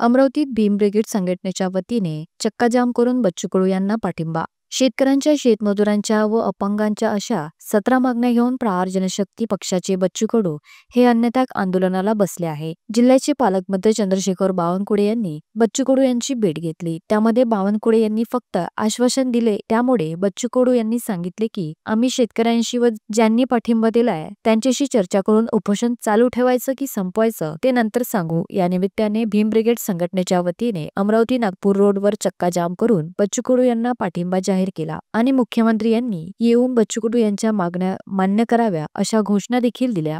अमरावतीत भीम ब्रिगेड संघटनेच्या वतीने चक्काजाम करून बच्चू कडू यांना पाठिंबा। शेतकऱ्यांच्या, शेतमजुरांच्या व अपंगांच्या अशा 17 मागण्या घेऊन प्रहार जनशक्ती पक्षाचे बच्चू कडू हे अन्नत्याग आंदोलनाला बसले आहे। जिल्ह्याचे पालकमंत्री चंद्रशेखर बावनकुळे यांनी बच्चू कडू यांची भेट घेतली। त्यामध्ये बावनकुळे यांनी फक्त आश्वासन दिले। त्यामुळे बच्चू कडू यांनी सांगितले की आम्ही शेतकऱ्यांशी व ज्यांनी पाठिंबा दिलाय त्यांच्याशी चर्चा करून उपोषण चालू ठेवायचं की संपवायचं ते नंतर सांगू। या निमित्ताने भीम ब्रिगेड संघटनेच्या वतीने अमरावती नागपूर रोडवर चक्काजाम करून बच्चू कडू यांना पाठिंबा जाहीर केला आणि मुख्यमंत्री यांनी येऊन बच्चू कडू यांच्या मागण्या मान्य कराव्या अशा घोषणा देखील दिल्या।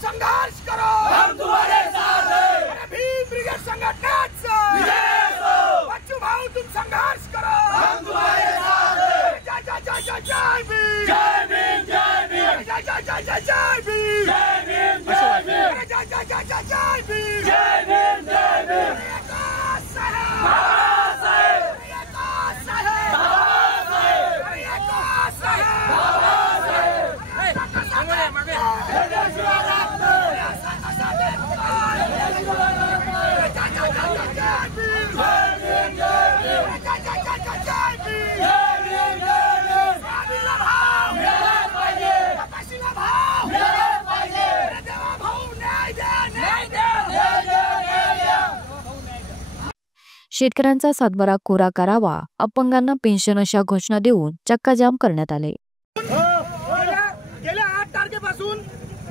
संघर्ष करो, हम तुम्हारे साथ हैं। भीम ब्रिगेड संघटनेचा बच्चू भाऊ तुम संघर्ष करो, हम तुम्हारे साथ हैं। जय जय जय जय जय भीम, जय भीम जय भीम, जय जय जय जय जय भीम, जय भीम जय भीम, जय जय जय जय जय भीम, जय भीम जय भीम। शेतकऱ्यांचा सातबारा कोरा करावा, अपंगांना पेन्शन अशा घोषणा देऊन चक्काजाम करण्यात आले। गेल्या 8 तारखेपासून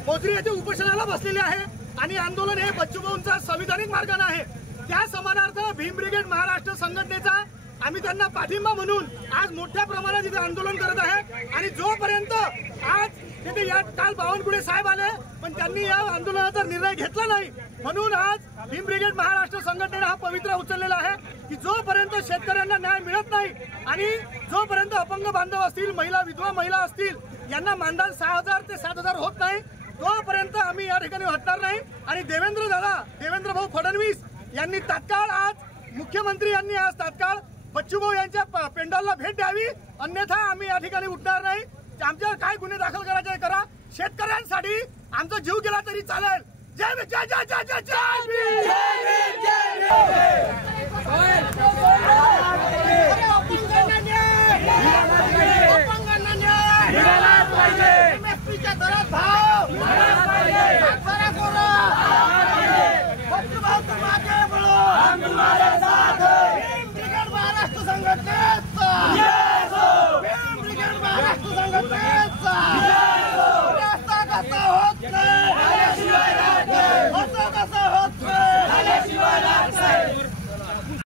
मोजरी येथे उपोषणाला बसलेले आहे आणि आंदोलन हे बच्चू भाऊंचा संविधानिक मार्गाने आहे। त्या समानार्थ भीम ब्रिगेड महाराष्ट्र संघटनेचा आम्ही त्यांना पाठिंबा म्हणून आज मोठ्या प्रमाणात इथे आंदोलन करत आहे आणि जोपर्यंत आज तिथे या काल बावनकुळे साहेब आले पण त्यांनी या आंदोलनाचा निर्णय घेतला नाही, म्हणून आज भीम ब्रिगेड महाराष्ट्र संघटनेने हा पवित्रा उचललेला आहे की जोपर्यंत शेतकऱ्यांना न्याय मिळत नाही आणि जोपर्यंत अपंग बांधव असतील, महिला, विधवा महिला असतील यांना मानधन 6000 ते 7000 होत नाही तोपर्यंत आम्ही या ठिकाणी हटणार नाही। आणि देवेंद्र भाऊ फडणवीस यांनी तात्काळ आज मुख्यमंत्री यांनी आज तात्काळ बच्चू भाऊ यांच्या पेंडॉलला भेट द्यावी, अन्यथा आम्ही या ठिकाणी उठणार नाही। आमच्यावर काय गुन्हे दाखल करायचे करा, शेतकऱ्यांसाठी आमचा जीव गेला तरी चालेल। जय जय जय जय जय जय भीम, जय भीम।